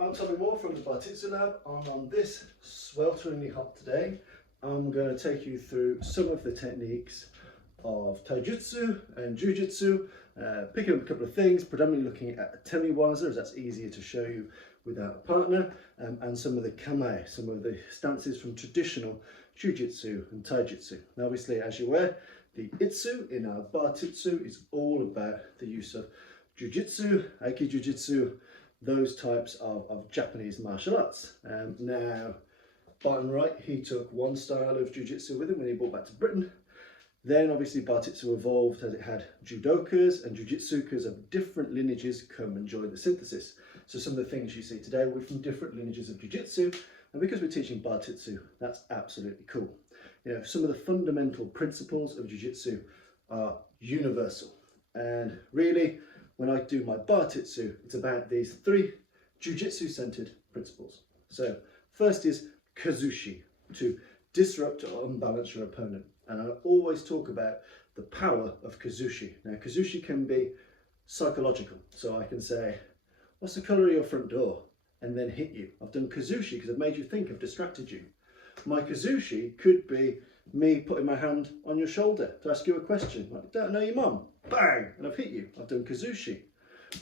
I'm Tommy Moore from the Bartitsu Lab, and on this swelteringly hot day, I'm going to take you through some of the techniques of Taijutsu and Jujitsu, picking up a couple of things, predominantly looking at temiwaza, as that's easier to show you without a partner, and some of the Kamae, some of the stances from traditional Jujitsu and Taijutsu. Now obviously, as you're aware, the Itsu in our Bartitsu is all about the use of Jujitsu, Aiki Jujitsu, those types of Japanese martial arts. Now, Barton Wright, he took one style of Jujitsu with him when he brought back to Britain. Then obviously Bartitsu evolved as it had judokas and jujitsukas of different lineages come and join the synthesis. So some of the things you see today were from different lineages of jujitsu, and because we're teaching Bartitsu, that's absolutely cool. You know, some of the fundamental principles of jujitsu are universal, and really when I do my Bartitsu, it's about these three jujitsu centered principles. So first is Kazushi, to disrupt or unbalance your opponent. And I always talk about the power of Kazushi. Now, Kazushi can be psychological. So I can say, what's the colour of your front door? And then hit you. I've done Kazushi because I've made you think, I've distracted you. My Kazushi could be me putting my hand on your shoulder to ask you a question. Like, don't know your mum. Bang! And I've hit you. I've done Kazushi.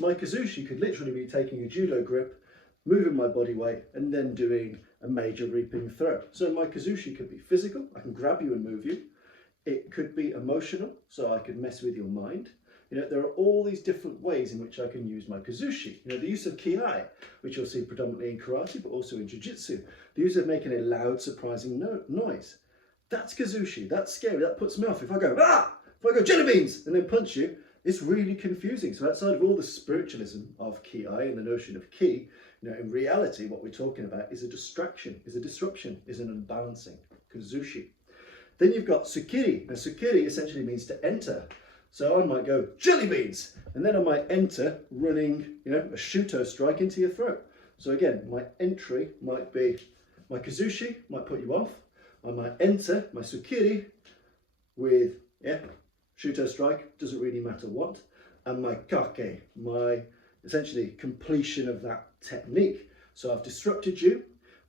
My Kazushi could literally be taking a judo grip, moving my body weight, and then doing a major reaping throw. So my Kazushi could be physical. I can grab you and move you. It could be emotional, so I could mess with your mind. You know, there are all these different ways in which I can use my Kazushi. You know, the use of ki, which you'll see predominantly in karate, but also in jujitsu. The use of making a loud, surprising noise. That's Kazushi. That's scary. That puts me off. If I go, if I go jelly beans, and then punch you, it's really confusing. So outside of all the spiritualism of ki and the notion of ki, you know, in reality, what we're talking about is a distraction, is a disruption, is an unbalancing. Kazushi. Then you've got Tsukiri. Now, Tsukiri essentially means to enter. So I might go, jelly beans, and then I might enter running, you know, a Shuto strike into your throat. So again, my entry might be, my Kazushi might put you off. I might enter my Tsukiri with, Shuto strike, doesn't really matter what. And my Kake, my essentially completion of that technique. So I've disrupted you.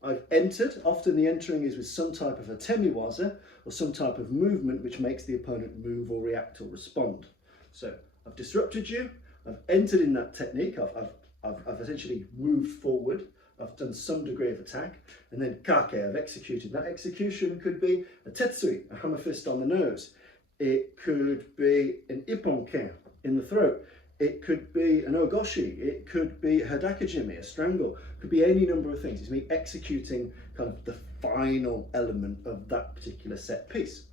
I've entered. Often the entering is with some type of a temiwaza or some type of movement which makes the opponent move or react or respond. So I've disrupted you. I've entered in that technique. I've essentially moved forward. I've done some degree of attack, and then kake, I've executed. That execution could be a tetsui, a hammer fist on the nose. It could be an ipponken in the throat. It could be an ogoshi. It could be a hadakajimi, a strangle. It could be any number of things. It's me executing kind of the final element of that particular set piece.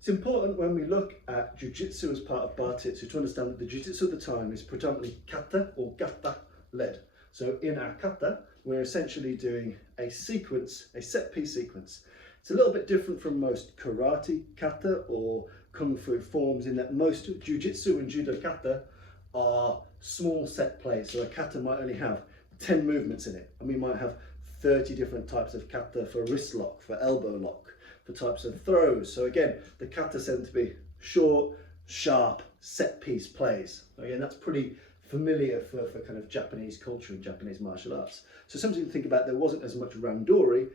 It's important when we look at jujitsu as part of Bartitsu to understand that the jujitsu of the time is predominantly kata or gata led. So in our kata, we're essentially doing a sequence, a set piece sequence. It's a little bit different from most karate kata or kung fu forms in that most jujitsu and judo kata are small set plays. So a kata might only have 10 movements in it, and we might have 30 different types of kata for wrist lock, for elbow lock, for types of throws. So again, the kata tend to be short, sharp, set piece plays. Again, that's pretty familiar for kind of Japanese culture and Japanese martial arts. So something to think about, there wasn't as much randori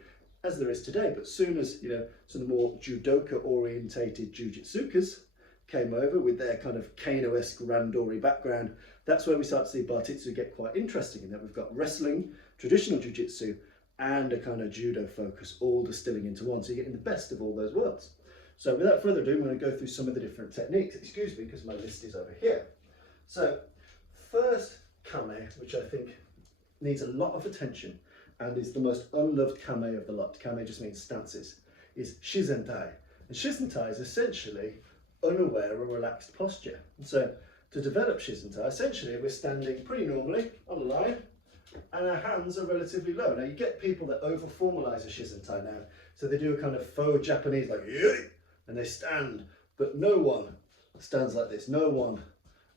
as there is today, but soon as, you know, some of the more judoka orientated jujitsukas came over with their kind of Kano-esque randori background, that's where we start to see Bartitsu get quite interesting, in that we've got wrestling, traditional jujitsu, and a kind of judo focus all distilling into one. So you're getting the best of all those worlds. So without further ado, I'm going to go through some of the different techniques. Excuse me, because my list is over here. So first Kamae, which I think needs a lot of attention and is the most unloved Kamae of the lot. Kamae just means stances, is Shizentai. And Shizentai is essentially unaware or relaxed posture. And so to develop Shizentai, essentially we're standing pretty normally on a line and our hands are relatively low. Now you get people that over formalize a Shizentai now. So they do a kind of faux Japanese like, and they stand, but no one stands like this. No one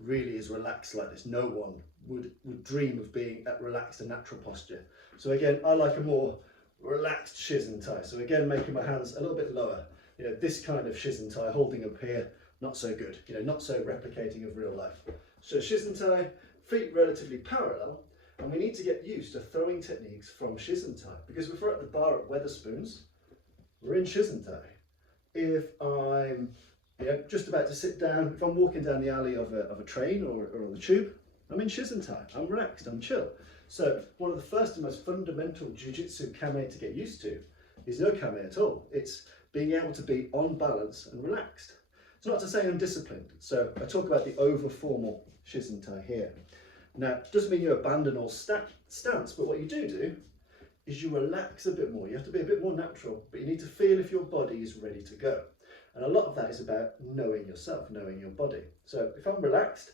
really is relaxed like this. No one would dream of being at relaxed and natural posture. So again, I like a more relaxed Shizentai. So again, making my hands a little bit lower. You know, this kind of Shizentai, holding up here, not so good. You know, not so replicating of real life. So Shizentai, feet relatively parallel, And we need to get used to throwing techniques from Shizentai, because if we're at the bar at Wetherspoons, we're in Shizentai. If I'm just about to sit down, if I'm walking down the alley of a train or the tube, I'm in Shizentai. I'm relaxed, I'm chill. So one of the first and most fundamental Jujitsu Kamae to get used to is no Kamae at all. It's being able to be on balance and relaxed. It's not to say I'm disciplined. So I talk about the over formal Shizentai here. Now, it doesn't mean you abandon all stance, but what you do is you relax a bit more. You have to be a bit more natural, but you need to feel if your body is ready to go. And a lot of that is about knowing yourself, knowing your body. So if I'm relaxed,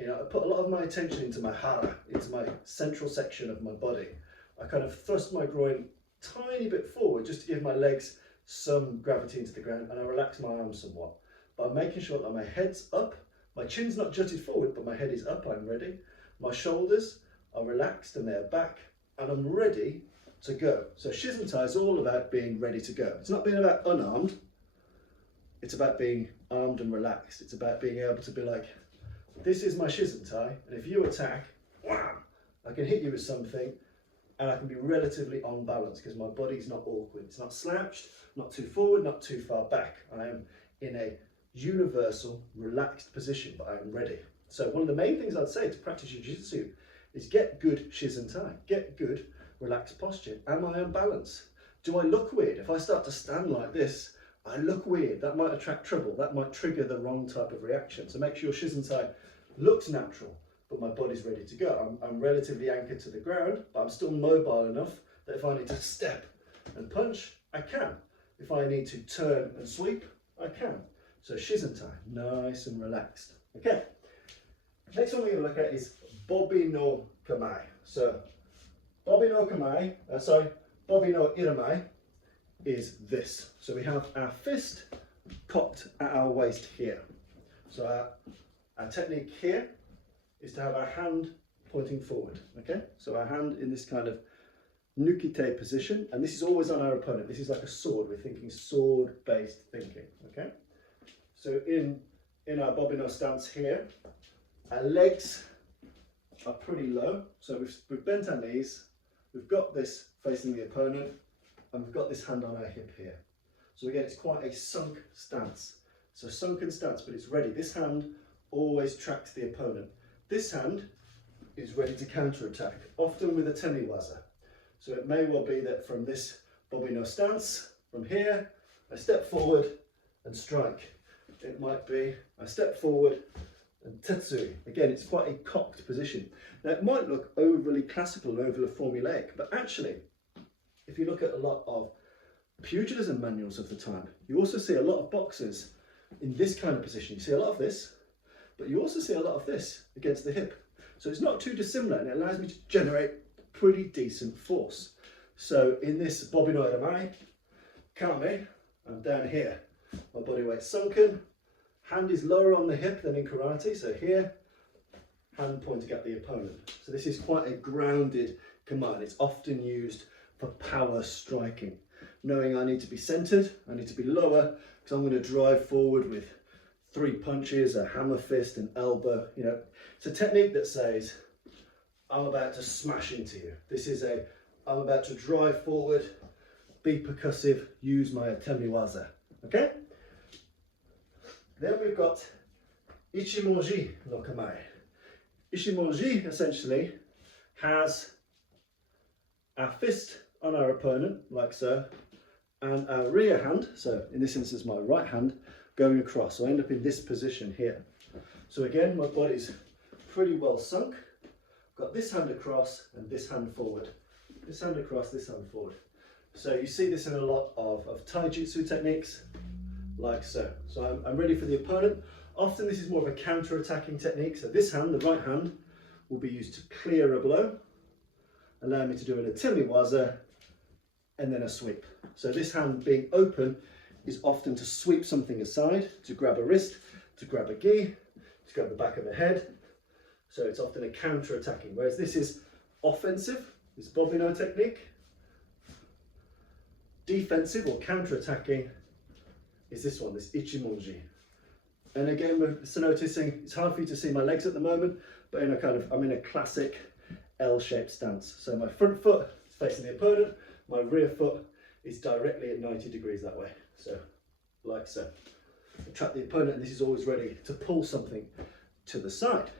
I put a lot of my attention into my hara, into my central section of my body. I kind of thrust my groin tiny bit forward just to give my legs some gravity into the ground, and I relax my arms somewhat. But I'm making sure that my head's up, my chin's not jutted forward, but my head is up, I'm ready. My shoulders are relaxed and they're back, and I'm ready to go. So Shizentai is all about being ready to go. It's not being about unarmed, it's about being armed and relaxed. It's about being able to be like, this is my Shizentai, and if you attack, wham, I can hit you with something, and I can be relatively on balance because my body's not awkward. It's not slouched, not too forward, not too far back. I am in a universal, relaxed position, but I am ready. So one of the main things I'd say to practice Jujitsu is get good Shizentai, get good relaxed posture. Am I on balance? Do I look weird? If I start to stand like this, I look weird. That might attract trouble. That might trigger the wrong type of reaction. So make sure Shizentai looks natural, but my body's ready to go. I'm relatively anchored to the ground, but I'm still mobile enough that if I need to step and punch, I can. If I need to turn and sweep, I can. So Shizentai, nice and relaxed. Okay. Next one we're going to look at is Bobi no Kamae. So Bobi no Iramai is this. So we have our fist cocked at our waist here. So our technique here is to have our hand pointing forward. Okay, so our hand in this kind of nukite position, and this is always on our opponent. This is like a sword. We're thinking sword-based thinking. Okay, so in our Bobi no stance here, our legs are pretty low, so we've bent our knees, we've got this facing the opponent, and we've got this hand on our hip here. So again, it's quite a sunk stance. So sunken stance, but it's ready. This hand always tracks the opponent. This hand is ready to counter-attack, often with a temiwaza. So it may well be that from this Bobi no stance, from here, I step forward and strike. It might be I step forward and tetsu. Again, it's quite a cocked position. Now it might look overly classical and overly formulaic, but actually, if you look at a lot of pugilism manuals of the time, you also see a lot of boxers in this kind of position. You see a lot of this, but you also see a lot of this against the hip. So it's not too dissimilar, and it allows me to generate pretty decent force. So in this Bobi no Iramai, Kamae, I'm down here. My body weight's sunken, hand is lower on the hip than in karate, so here, hand pointing at the opponent. So this is quite a grounded command. It's often used for power striking. Knowing I need to be centered, I need to be lower, because I'm going to drive forward with 3 punches, a hammer fist, an elbow. You know, it's a technique that says, I'm about to smash into you. This is I'm about to drive forward, be percussive, use my temiwaza. Okay? Then we've got Ichimonji no Kamae. Ichimonji essentially has our fist on our opponent, like so, and our rear hand, so in this instance my right hand, going across. So I end up in this position here. So again, my body's pretty well sunk. Got this hand across and this hand forward. This hand across, this hand forward. So you see this in a lot of taijutsu techniques, like so. So I'm ready for the opponent. Often this is more of a counter-attacking technique. So this hand, the right hand, will be used to clear a blow, allow me to do an temiwaza, and then a sweep. So this hand being open is often to sweep something aside, to grab a wrist, to grab a gi, to grab the back of the head. So it's often a counter-attacking, whereas this is offensive, this Bobi no technique. Defensive or counter-attacking is this one, this Ichimonji. And again, we're noticing, it's hard for you to see my legs at the moment, but I'm in a classic L-shaped stance. So my front foot is facing the opponent, my rear foot is directly at 90 degrees that way. So, like so. Trap the opponent, and this is always ready to pull something to the side.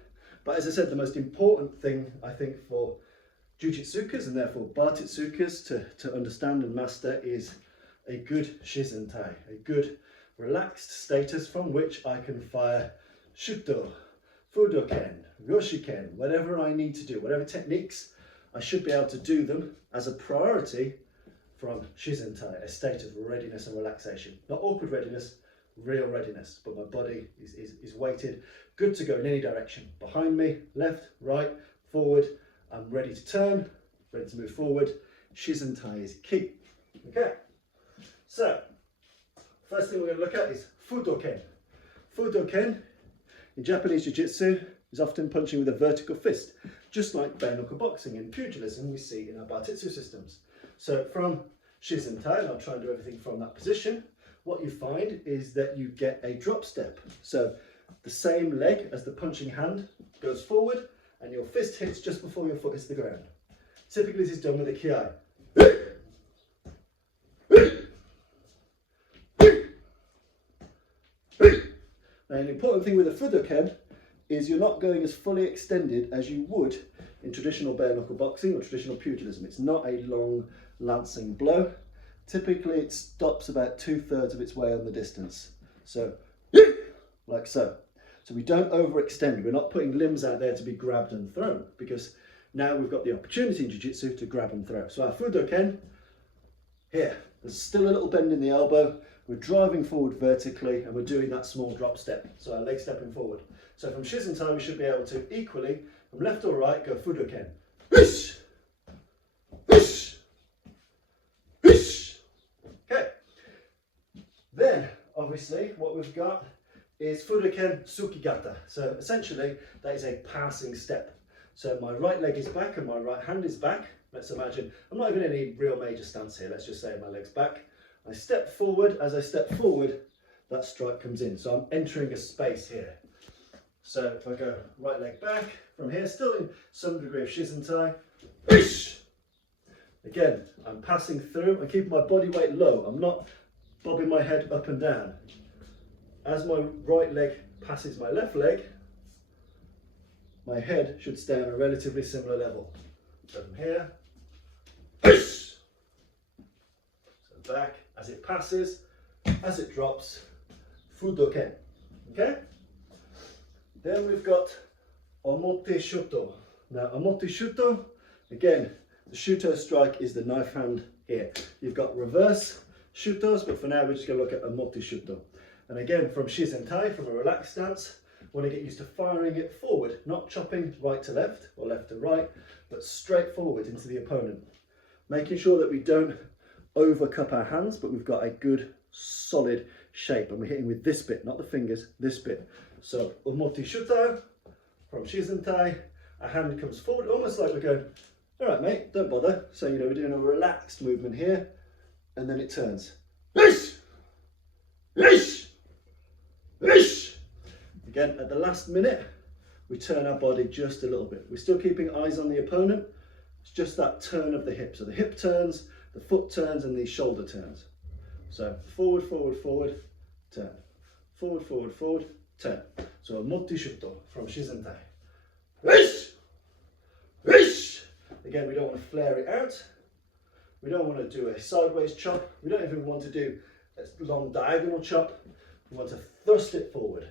But as I said, the most important thing I think for Jujitsukas and therefore Bartitsukas to understand and master is a good shizentai, a good relaxed status from which I can fire Shuto, Fudoken, Yoshiken, whatever I need to do, whatever techniques, I should be able to do them as a priority from shizentai, a state of readiness and relaxation. Not awkward readiness, real readiness, but my body is weighted, good to go in any direction. Behind me, left, right, forward, I'm ready to turn, ready to move forward. Shizentai is key. Okay, so first thing we're going to look at is Fudoken. Fudoken in Japanese Jiu-Jitsu is often punching with a vertical fist, just like bare knuckle boxing and pugilism we see in our Bartitsu systems. So from Shizentai, and I'll try and do everything from that position, what you find is that you get a drop step. So the same leg as the punching hand goes forward and your fist hits just before your foot hits the ground. Typically this is done with a kiai. Now an important thing with a Fudoken is you're not going as fully extended as you would in traditional bare knuckle boxing or traditional pugilism. It's not a long lancing blow. Typically it stops about 2/3 of its way on the distance. So, like so. So we don't overextend. We're not putting limbs out there to be grabbed and thrown, because now we've got the opportunity in Jiu-Jitsu to grab and throw. So our Fudoken, here, there's still a little bend in the elbow. We're driving forward vertically and we're doing that small drop step. So our leg stepping forward. So from Shizentai we should be able to equally, from left or right, go Fudoken. Whoosh! Whoosh! Whoosh! Okay. Then, obviously, what we've got is Fudoken Tsukigata. So essentially, that is a passing step. So my right leg is back and my right hand is back. Let's imagine, I'm not even in any real major stance here. Let's just say my leg's back. I step forward. As I step forward, that strike comes in. So I'm entering a space here. So if I go right leg back from here, still in some degree of Shizentai. Again, I'm passing through and keeping my body weight low. I'm not bobbing my head up and down. As my right leg passes my left leg, my head should stay on a relatively similar level. So from here, so back as it passes, as it drops, Fudoken. Okay? Then we've got Omote Shuto. Now Omote Shuto, again, the Shuto strike is the knife hand here. You've got reverse Shutos, but for now we're just going to look at Omote Shuto. And again, from Shizentai, from a relaxed stance, want to get used to firing it forward, not chopping right to left or left to right, but straight forward into the opponent. Making sure that we don't overcup our hands, but we've got a good solid shape, and we're hitting with this bit, not the fingers, this bit. So Omote Shuto from Shizentai, our hand comes forward, almost like we're going, all right mate, don't bother. So you know, we're doing a relaxed movement here, and then it turns. Again, at the last minute, we turn our body just a little bit. We're still keeping eyes on the opponent. It's just that turn of the hip. So the hip turns, the foot turns, and the shoulder turns. So forward, forward, forward, turn. Forward, forward, forward, turn. So Omote Shuto from Shizentai. Again, we don't want to flare it out. We don't want to do a sideways chop. We don't even want to do a long diagonal chop. We want to thrust it forward,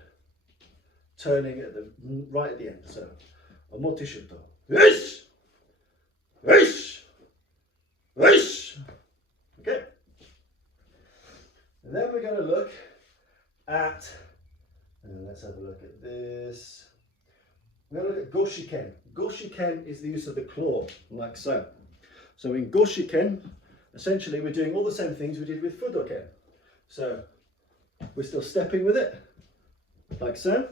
turning at the right at the end. So Omote Shuto. Okay. And then we're going to look at, let's have a look at this. We're going to look at Goshiken. Goshiken is the use of the claw, like so. So in Goshiken, essentially we're doing all the same things we did with Fudoken. So we're still stepping with it, like so.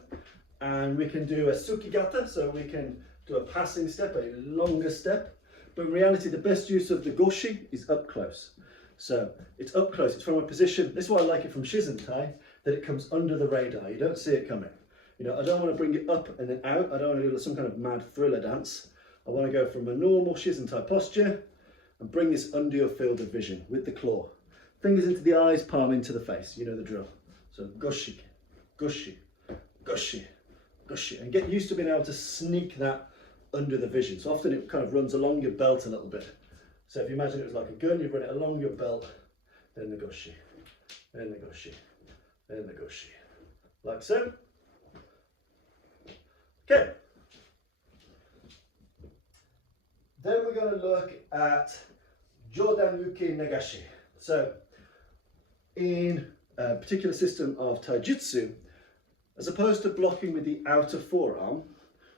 And we can do a Tsukigata, so we can do a passing step, a longer step. But in reality, the best use of the Goshi is up close. So it's up close, it's from a position, this is why I like it from Shizentai, that it comes under the radar, you don't see it coming. You know, I don't want to bring it up and then out, I don't want to do some kind of mad thriller dance. I want to go from a normal Shizentai posture and bring this under your field of vision with the claw. Fingers into the eyes, palm into the face, you know the drill. So goshi, goshi, goshi, goshi. And get used to being able to sneak that under the vision. So often it kind of runs along your belt a little bit. So if you imagine it was like a gun, you run it along your belt, then the goshi, then the goshi, then the goshi. Like so. Okay. Then we're going to look at Jodan Yuki Negashi. So in a particular system of Taijutsu, as opposed to blocking with the outer forearm,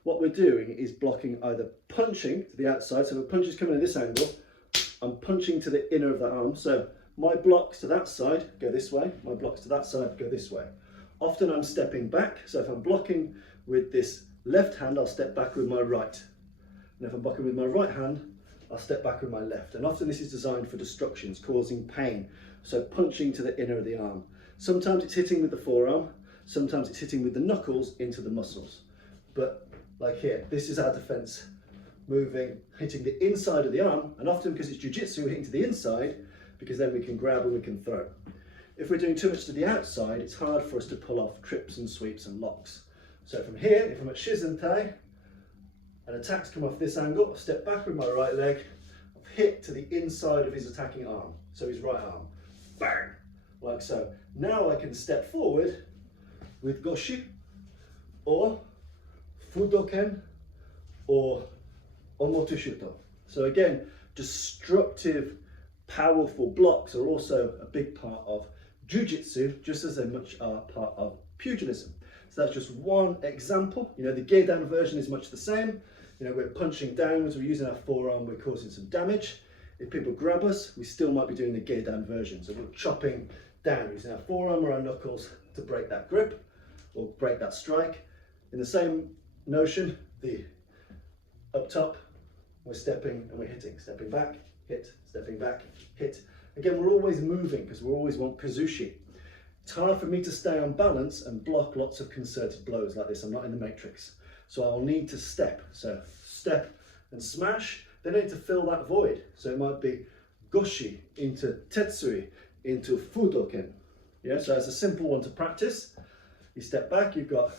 what we're doing is blocking either punching to the outside, so the punch is coming in this angle, I'm punching to the inner of the arm, so my blocks to that side go this way, my blocks to that side go this way. Often I'm stepping back, so if I'm blocking with this left hand, I'll step back with my right. And if I'm blocking with my right hand, I'll step back with my left. And often this is designed for destructions, causing pain. So punching to the inner of the arm. Sometimes it's hitting with the forearm, sometimes it's hitting with the knuckles into the muscles. But like here, this is our defense, moving, hitting the inside of the arm, and often because it's Jiu-Jitsu, we're hitting to the inside, because then we can grab and we can throw. If we're doing too much to the outside, it's hard for us to pull off trips and sweeps and locks. So from here, if I'm at Shizentai, and attacks come off this angle, I step back with my right leg, I've hit to the inside of his attacking arm, so his right arm, bang, like so. Now I can step forward with Goshi, or Fudoken, or Omotushuto. So again, destructive, powerful blocks are also a big part of Jujitsu, just as they much are part of pugilism. So that's just one example. You know, the gear-down version is much the same. You know, we're punching downwards, we're using our forearm, we're causing some damage. If people grab us, we still might be doing the gear-down version. So we're chopping down, using our forearm or our knuckles to break that grip or break that strike. In the same notion, the up top, we're stepping and we're hitting. Stepping back, hit, stepping back, hit. Again, we're always moving because we always want Kazushi. It's hard for me to stay on balance and block lots of concerted blows like this. I'm not in the matrix. So I'll need to step. So step and smash. Then I need to fill that void. So it might be Goshi into Tetsui into Fudoken. Yeah, so it's a simple one to practice. You step back, you've got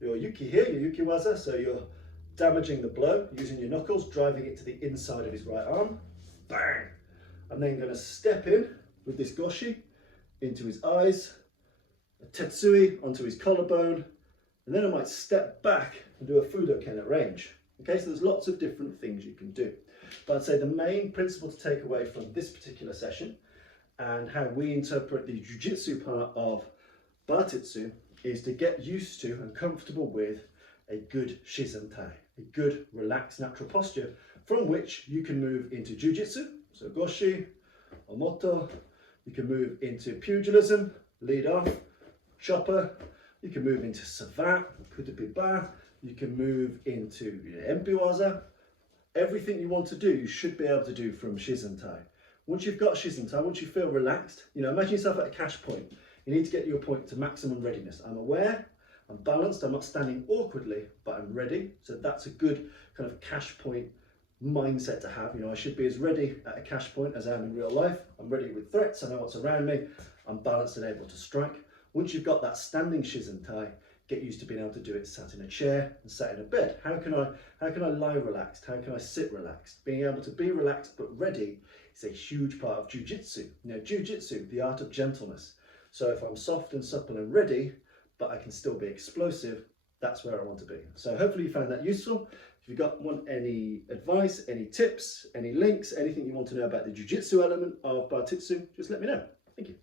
your Yuki here, your Yuki Waza. So you're damaging the blow using your knuckles, driving it to the inside of his right arm. Bang! I'm then going to step in with this Goshi into his eyes, a Tetsui onto his collarbone, and then I might step back and do a Fudoken at range. Okay, so there's lots of different things you can do. But I'd say the main principle to take away from this particular session and how we interpret the Jiu-Jitsu part of Bartitsu is to get used to and comfortable with a good Shizentai, a good relaxed natural posture from which you can move into Jiu-Jitsu, so Goshi, Omoto, you can move into pugilism, lead off, chopper, you can move into Savat, Kudapiba, you can move into Empiwaza. Everything you want to do, you should be able to do from Shizentai. Once you've got Shizentai, once you feel relaxed, you know, imagine yourself at a cash point. You need to get your point to maximum readiness. I'm aware, I'm balanced, I'm not standing awkwardly, but I'm ready. So that's a good kind of cash point mindset to have. You know, I should be as ready at a cash point as I am in real life. I'm ready with threats, I know what's around me, I'm balanced and able to strike. Once you've got that standing Shizentai, get used to being able to do it sat in a chair and sat in a bed. How can I lie relaxed? How can I sit relaxed? Being able to be relaxed but ready is a huge part of Jiu-Jitsu. You know, Jiu-Jitsu, the art of gentleness. So if I'm soft and supple and ready, but I can still be explosive, that's where I want to be. So hopefully you found that useful. If you've want any advice, any tips, any links, anything you want to know about the Jiu-Jitsu element of Bartitsu, just let me know. Thank you.